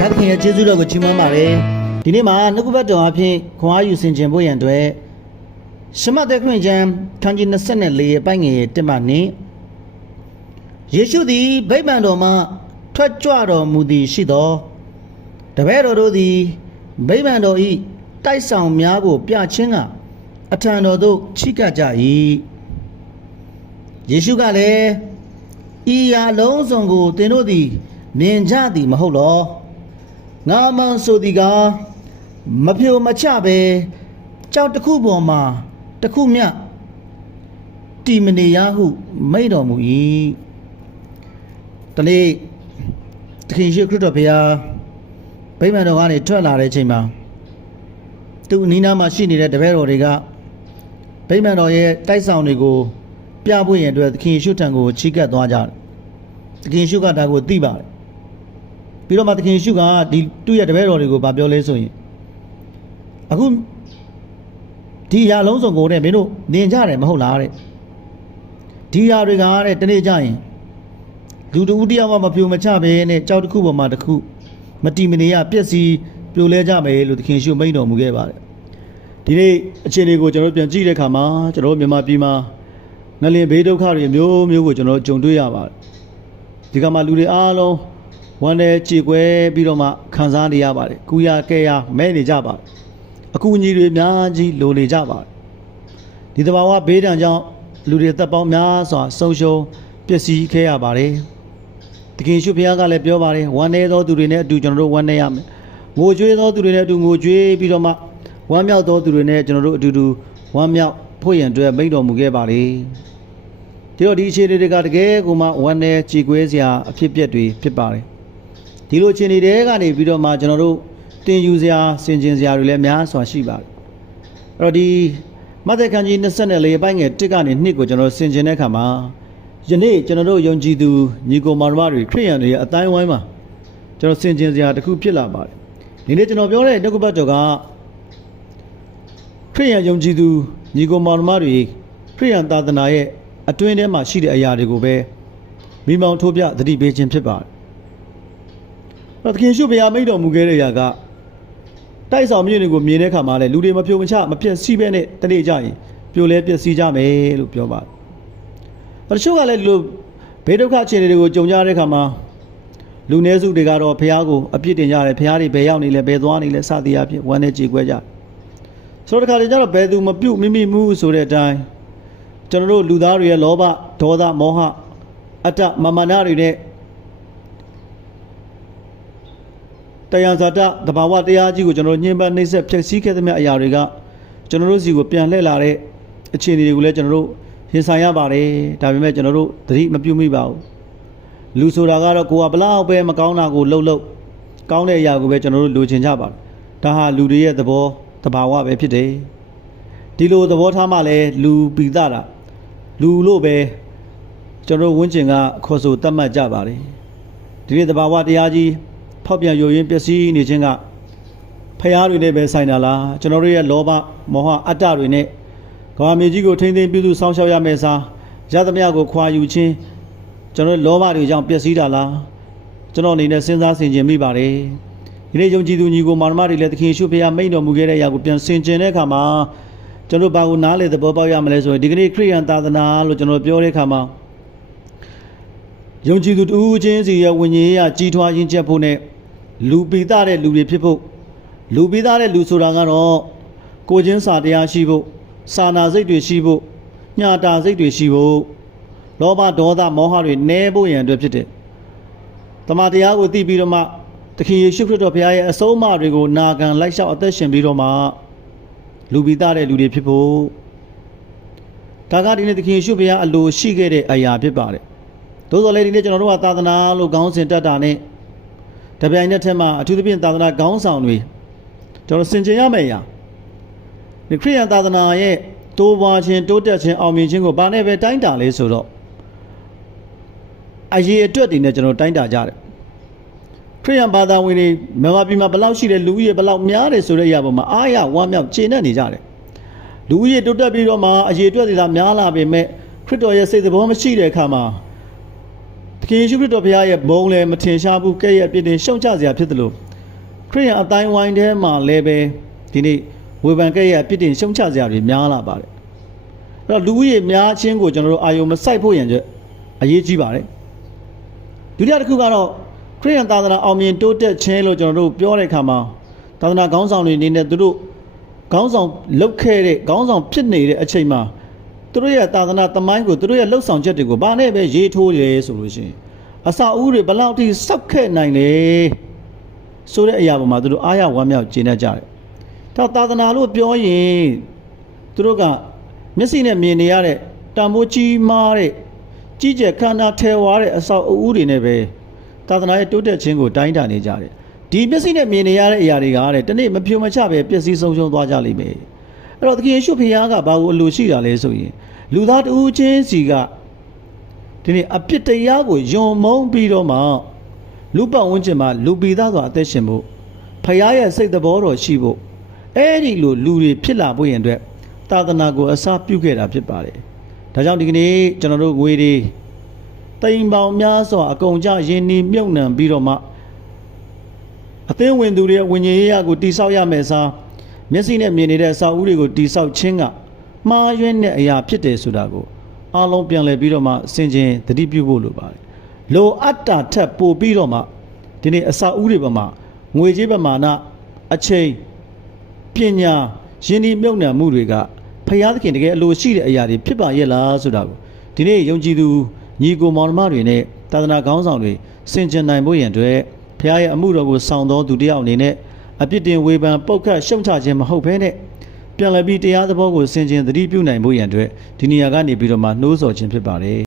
ဖျားသခင်ရဲ့ကျေးဇူးတော်ကိုချီးမွမ်းပါတယ်ဒီနေ့မှာနှုတ်ကပတ်တော်အဖြစ်ခွန်အားယူဆင်ခြင်ဖို့ရန်အတွက်ရှမသက်ခရစ်ယာန်ခန်းကြီး24ရဲ့ပိုင်းငယ်ရဲ့1မှ9ယေရှုသည်ဗိမာန်တော်မှထွက်ကြွတော်မူသည်ရှိသောတပည့်တော်တို့သည်ဗိမာန်တော်၏တိုက်ဆောင်များကိုပြခြင်းကအထံတော်သို့ချိကပ်ကြ၏ယေရှုကလည်းဤရာလုံးစုံကိုသင်တို့သည်မြင်ကြသည်မဟုတ်လောငါမှန်ဆိုသည်ကမဖြိုမချပဲကြောက်တစ်ခုပေါ်မှာတစ်ခုမျှတည်မနေရဟုမိန့်တော်မူ၏တနေ့သခင်ယေရှုခရစ်တော်ဘုရားဗိမာန်တော်ကနေထွက်လာတဲ့အချိန်မှာသူ့အနီးနားမှာရှိနေတဲ့တပည့်တော်တွေကဗိမာန်တော်ရဲ့တိုက်ဆောင်တွေကိုပြဖို့ရန်အတွက်သခင်ယေရှုထံကိုချီးကပ်သွားကြတယ်သခင်ယေရှုကဒါကိုသိပါတယ်ပြီးတော့မှသခင်ယေရှုကဒီသူ့ရဲ့တပည့်တော်တွေကိုဗာပြောလဲဆိုရင်အခုဒီရာလုံးစုံကိုတဲ့မင်းတို့မြင်ကြတယ်မဟုတ်လားတဲ့ဒီရာတွေကတဲ့တနေ့ကျရင်လူတူတယောက်မှမပြိုမချပဲနဲ့ကြောက်တစ်ခုပေါ်မှာတစ်ခုမတီမနေရပျက်စီးပြိုလဲကြမယ်လို့သခင်ယေရှုမိန့်တော်မူခဲ့ပါတယ်ဒီနေ့အခြေအနေကိုကျွန်တော်ပြန်ကြည့်တဲ့အခါမှာကျွန်တော်မြန်မာပြည်မှာငလင်ဘေးဒုက္ခတွေမျိုးမျိုးကိုကျွန်တော်ကြုံတွေ့ရပါတယ်ဒီကမှာလူတွေအားလုံးဝမ်းနဲ့ကြေကွဲပြီးတော့မှခံစားနေရပါတယ်ကူရကဲရမဲနေကြပါတယ်အကူအညီတွေအများကြီးလိုနေကြပါတယ်ဒီသဘာဝဘေးဒဏ်ကြောင့်လူတွေသက်ပေါင်းများစွာဆုံးရှုံးပျက်စီးခဲ့ရပါတယ်သခင်ယေရှုဘုရားကလည်းပြောပါတယ်ဝမ်းနည်းသောသူတွေနဲ့အတူကျွန်တော်တို့ဝမ်းနည်းရမယ်ငိုကြွေးသောသူတွေနဲ့အတူငိုကြွေးပြီးတော့မှဝမ်းမြောက်သောသူတွေနဲ့ကျွန်တော်တို့အတူတူဝမ်းမြောက်ဖို့ရန်အတွက်မိန့်တော်မူခဲ့ပါလေဒီတော့ဒီအခြေအနေတွေကတကယ်ကိုမှဝမ်းနည်းကြေကွဲစရာအဖြစ်အပျက်တွေဖြစ်ပါတယ်ဒီလိုအခြေအနေတွေကနေပြီးတော့မှကျွန်တော်တို့တင်ယူစရာဆင်ခြင်စရာတွေလည်းများစွာရှိပါတယ်အဲ့တော့ဒီမဿဲခန်းကြီး24ပိုင်းငယ်1ကနေ2ကိုကျွန်တော်ဆင်ခြင်တဲ့အခါမှာယနေ့ကျွန်တော်တို့ယုံကြည်သူညီကိုမောင်နှမတွေခရစ်ယာန်တွေရဲ့အတိုင်းဝိုင်းမှာကျွန်တော်ဆင်ခြင်စရာတစ်ခုဖြစ်လာပါတယ်ဒီနေ့ကျွန်တော်ပြောတဲ့နှုတ်ကပတ်တော်ကခရစ်ယာန်ယုံကြည်သူညီကိုမောင်နှမတွေခရစ်ယာန်သာသနာရဲ့အတွင်းထဲမှာရှိတဲ့အရာတွေကိုပဲမိမောင်ထိုးပြသတိပေးခြင်းဖြစ်ပါတယ်သခင်ရှုဘုရားမိန့်တော်မူခဲ့တဲ့အရာကတိုက်ဆောင်မြင့်တွေကိုမြင်တဲ့အခါမှာလည်းလူတွေမဖြိုမချမပြည့်စည်ပဲနဲ့တနေ့ကြရင်ပြိုလဲပြည့်စည်ကြမယ်လို့ပြောပါတယ်။တချို့ကလည်းဒီလိုဘေးဒုက္ခအခြေအနေတွေကိုကြုံကြတဲ့အခါမှာလူနည်းစုတွေကတော့ဘုရားကိုအပြစ်တင်ကြတယ်ဘုရားတွေဘယ်ရောက်နေလဲဘယ်သွားနေလဲစသည်အဖြစ်ဝမ်းနဲ့ကြေကွဲကြ။ဆိုတော့တခါတည်းကျတော့ဘယ်သူမပြုတ်မိမိမှုဆိုတဲ့အတိုင်းကျွန်တော်တို့လူသားတွေရဲ့လောဘဒေါသမောဟအတ္တမာမာနတွေနဲ့တရားဇာတတဘာဝတရားကြီးကိုကျွန်တော်ညှဉ်းပန်းနှိပ်စက်ဖျက်ဆီးခဲ့သမျှအရာတွေကကျွန်တော်တို့စီကိုပြန်လှည့်လာတဲ့အခြေအနေတွေကိုလည်းကျွန်တော်တို့ရင်ဆိုင်ရပါတယ်ဒါပေမဲ့ကျွန်တော်တို့သတိမပြုမိပါဘူးလူဆိုတာကတော့ကိုယ်ကဘလောက်ပဲမကောင်းတာကိုလှုပ်ကောင်းတဲ့အရာကိုပဲကျွန်တော်တို့လိုချင်ကြပါတယ်ဒါဟာလူတွေရဲ့သဘောတဘာဝပဲဖြစ်တယ်ဒီလိုသဘောထားမှလည်းလူပိသတာလူလို့ပဲကျွန်တော်တို့ဝန်းကျင်ကခေါ်ဆိုတတ်မှတ်ကြပါတယ်ဒီနေ့တဘာဝတရားကြီးဖောက်ပြန်ယိုယွင်းပျက်စီးနေခြင်းကဖျားတွေနဲ့ပဲဆိုင်တာလားကျွန်တော်တို့ရဲ့လောဘမောဟအတ္တတွေနဲ့ကဘာမြေကြီးကိုထိမ့်သိမ်းပြုစုဆောင်းရှောက်ရမယ့်စားရသမျှကိုခွာယူခြင်းကျွန်တော်လောဘတွေကြောင့်ပျက်စီးတာလားကျွန်တော်အနေနဲ့စဉ်းစားဆင်ခြင်မိပါတယ်ဒီနေ့ယုံကြည်သူညီကိုမောင်နှမတွေလည်းသခင်ယေရှုဘုရားမိန့်တော်မူခဲ့တဲ့အရာကိုပြန်ဆင်ခြင်တဲ့အခါမှာကျွန်တော်ဘာကိုနားလေသဘောပေါက်ရမလဲဆိုရင်ဒီကနေ့ခရစ်ယာန်သာသနာလို့ကျွန်တော်ပြောတဲ့အခါမှာယုံကြည်သူတူချင်းစီရဲ့ဝိညာဉ်ရေးကြီးထွားခြင်းချက်ဖို့နဲ့လူပိသတဲ့လူတွေဖြစ်ဖို့လူပိသတဲ့လူဆိုတာကတော့ကိုချင်းစာတရားရှိဖို့စာနာစိတ်တွေရှိဖို့ညှာတာစိတ်တွေရှိဖို့လောဘဒေါသမောဟတွေနည်းဖို့ရန်အတွက်ဖြစ်တယ်။တမန်တရားကိုသိပြီးတော့မှသခင်ယေရှုခရစ်တော်ဘုရားရဲ့အဆုံးအမတွေကိုနာခံလိုက်လျှောက်အသက်ရှင်ပြီးတော့မှလူပိသတဲ့လူတွေဖြစ်ဖို့ဒါကဒီနေ့သခင်ယေရှုဘုရားအလိုရှိခဲ့တဲ့အရာဖြစ်ပါတယ်။သို့တော်လည်းဒီနေ့ကျွန်တော်တို့ကသာသနာလို့ခေါင်းစဉ်တက်တာနဲ့တပြိုင်နက်တည်းမှာအထူးသဖြင့်သာသနာခေါင်းဆောင်တွေကျွန်တော်ဆင်ခြင်ရမယ့်အရာဒီခရစ်ယာန်သာသနာရဲ့တိုးပွားခြင်းတိုးတက်ခြင်းအောင်မြင်ခြင်းကိုဘာနဲ့ပဲတိုင်းတာလဲဆိုတော့အရေးအတွက်တွေနဲ့ကျွန်တော်တိုင်းတာကြတယ်ခရစ်ယာန်ဘာသာဝင်တွေမြန်မာပြည်မှာဘယ်လောက်ရှိတယ်လူဦးရေဘယ်လောက်များတယ်ဆိုတဲ့အရာပေါ်မှာအားရဝမ်းမြောက်ကျေနပ်နေကြတယ်လူဦးရေတိုးတက်ပြီးတော့မှအရေးအတွက်တွေသာများလာပေမဲ့ခရစ်တော်ရဲ့စိတ်သဘောမရှိတဲ့အခါမှာသခင်ယေရှုခရစ်တော်ဘုရားရဲ့ဘုံလည်းမထင်ရှားဘူးကဲ့ရဲ့ပြည့်တင်ရှုံချစရာဖြစ်တယ်လို့ ခရိယန်အတိုင်းဝိုင်းထဲမှာလည်းပဲဒီနေ့ဝေဖန်ခဲ့ရပြစ်တင်ရှုံချစရာတွေများလာပါတယ်အဲ့တော့လူဦးရေများချင်းကိုကျွန်တော်တို့အာယုံမစိုက်ဖို့ရန်အတွက်အရေးကြီးပါတယ်ဒုတိယတစ်ခုကတော့ခရိယန်သာသနာအောင်မြင်တိုးတက်ခြင်းလို့ကျွန်တော်တို့ပြောတဲ့အခါမှာသာသနာခေါင်းဆောင်တွေအနေနဲ့သူတို့ခေါင်းဆောင်လုပ်ခဲ့တဲ့ခေါင်းဆောင်ဖြစ်နေတဲ့အချိန်မှာသူတို့ရဲ့သာသနာသမိုင်းကိုသူတို့ရဲ့လှုပ်ဆောင်ချက်တွေကိုဘာနဲ့ပဲရေးထိုးတယ်ဆိုလို့ရှိရင်အစာအုပ်တွေဘယ်လောက်ထိစောက်ခဲ့နိုင်လဲဆိုတဲ့အရာပေါ်မှာသူတို့အားရဝမ်းမြောက်ကျေနပ်ကြတယ်။ဒါသာသနာလို့ပြောရင်သူတို့ကမျက်စိနဲ့မြင်နေရတဲ့တန်ဖိုးကြီးမားတဲ့ကြီးကျယ်ခမ်းနားထဲဝါတဲ့အစာအုပ်တွေနဲ့ပဲသာသနာရဲ့တိုးတက်ခြင်းကိုတိုင်းတာနေကြတယ်။ဒီမျက်စိနဲ့မြင်နေရတဲ့အရာတွေကတဲ့တနေ့မဖြိုမချပဲပျက်စီးဆုံးရှုံးသွားကြလိမ့်မယ်။အဲ့တော့သခင်ယေရှုဖခင်ကဘာကိုအလိုရှိတာလဲဆိုရင်လူသားတဦးချင်းစီကဒီနေ့အပြစ်တရားကိုယွံမုန်းပြီးတော့မှလူပတ်ဝန်းကျင်မှာလူပိသားစွာအသက်ရှင်ဖို့ဖခင်ရဲ့စိတ်တော်တော်ရှိဖို့အဲ့ဒီလိုလူတွေဖြစ်လာဖို့ရန်အတွက်သာသနာကိုအစားပြုခဲ့တာဖြစ်ပါတယ်။ဒါကြောင့်ဒီကနေ့ကျွန်တော်တို့ငွေတွေတိမ်ပေါင်များစွာအကုန်ကြရင်းနှီးမြုပ်နှံပြီးတော့မှအသင်းဝင်သူတွေရဲ့ဝิญဉ်ရေးရကိုတိဆောက်ရမယ်စားမျက်စိနဲ့မြင်နေတဲ့အစာအုပ်တွေကိုတိဆောက်ခြင်းကမှားယွင်းတဲ့အရာဖြစ်တယ်ဆိုတာကိုအားလုံးပြန်လည်ပြီးတော့မှစင်ကြင်သတိပြုဖို့လိုပါတယ်။လိုအပ်တာထက်ပိုပြီးတော့မှဒီနေ့အစာအုပ်တွေပေါ်မှာငွေကြေးပမာဏအချိန်ပညာယဉ်ဒီမြုပ်နှံမှုတွေကဖခင်သခင်တကယ်အလိုရှိတဲ့အရာတွေဖြစ်ပါရဲ့လားဆိုတာကိုဒီနေ့ယုံကြည်သူညီကိုမောင်နှမတွေနဲ့သာသနာခေါင်းဆောင်တွေစင်ကြင်နိုင်ဖို့ရန်အတွက်ဖခင်ရဲ့အမှုတော်ကိုဆောင်တော်သူတယောက်အနေနဲ့အပြစ်တင်ဝေဖန်ပုတ်ခတ်ရှုံချခြင်းမဟုတ်ဘဲနဲ့ပြန်လည်ပြီးတရားသဘောကိုစင်ကြင်သတိပြုနိုင်ဖို့ရန်အတွက်ဒီနေရာကနေပြီးတော့မှနှိုးဆော်ခြင်းဖြစ်ပါတယ်